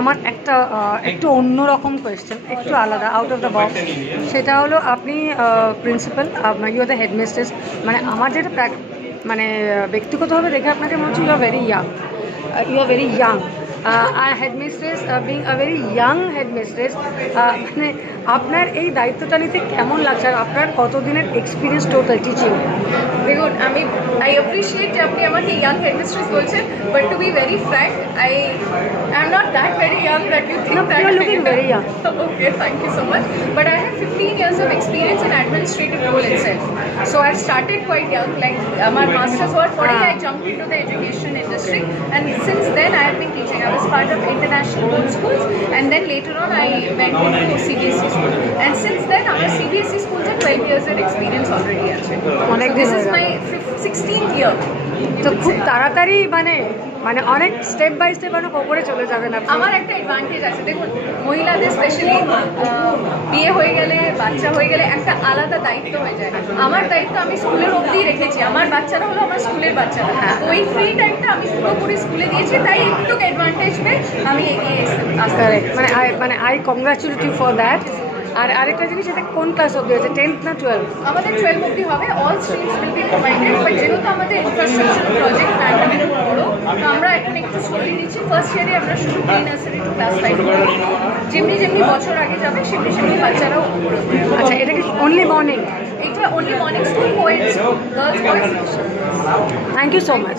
আমার একটা একটু অন্যরকম কোয়েশ্চেন, একটু আলাদা, আউট অফ দ্য বক্স। সেটা হলো আপনি principal, you are the headmistress. মানে আমার যেটা মানে ব্যক্তিগতভাবে দেখে আপনাকে মনে হচ্ছে ইউ আর ভেরি ইয়াং, আর headmistress, being a very young headmistress, মানে আপনার এই দায়িত্বটা নিতে কেমন লাগছে আর আপনার কতদিনের এক্সপিরিয়েন্স টোটাল টিচিং? দেখুন, আই অ্যাপ্রিশিয়েট যে আপনি আমাকে ইয়াং হেডমিস্ট্রেস বলছেন, but to be very frank, I am not that very young that you think that. You are looking very young. Okay, thank you so much. But I have 15 years of experience in administrative role itself. So I started quite young, like my master's was 40, I jumped into the education industry, and since then I have been teaching. I was part of international board schools, and then later on I went into CBSE school. And since then, our CBSE schools are 12 years of experience already. So this is my 16th year. তো খুব তাড়াতাড়ি মানে অনেক step by step অনেক ওপরে চলে যাবেন আপনি। আমার একটা অ্যাডভান্টেজ আছে, দেখুন, মহিলাদের স্পেশালি বিয়ে হয়ে গেলে, বাচ্চা হয়ে গেলে একটা আলাদা দায়িত্ব হয়ে যায়। আমার দায়িত্ব আমি স্কুলের অবধি রেখেছি, আমার বাচ্চারা হলো আমার স্কুলের বাচ্চারা। ওই ফ্রি টাইমটা আমি পুরোপুরি স্কুলে দিয়েছি, তাই একটু অ্যাডভান্টেজ পেয়ে আমি এগিয়ে আসতে মানে I congratulate you for that. আর আরেকটা জিনিস, এটা কোন ক্লাস অবধি আছে, 10th না 12? আমাদের 12 অবধি হবে, all streams will be provided. But যেহেতু আমাদের ইনফ্রাস্ট্রাকচার প্রজেক্ট প্ল্যানটা খুব বড়, তো আমরা এখন একটু স্লোলি দিচ্ছি। ফার্স্ট ইয়ারে আমরা শুরু প্রি নার্সারি টু ক্লাস 5 যেমনি বছর আগে যাবে সেমনি বাচ্চারাও। আচ্ছা, এটা কি অনলি মর্নিং? এটা only morning school, coed girls boys. Thank you so much.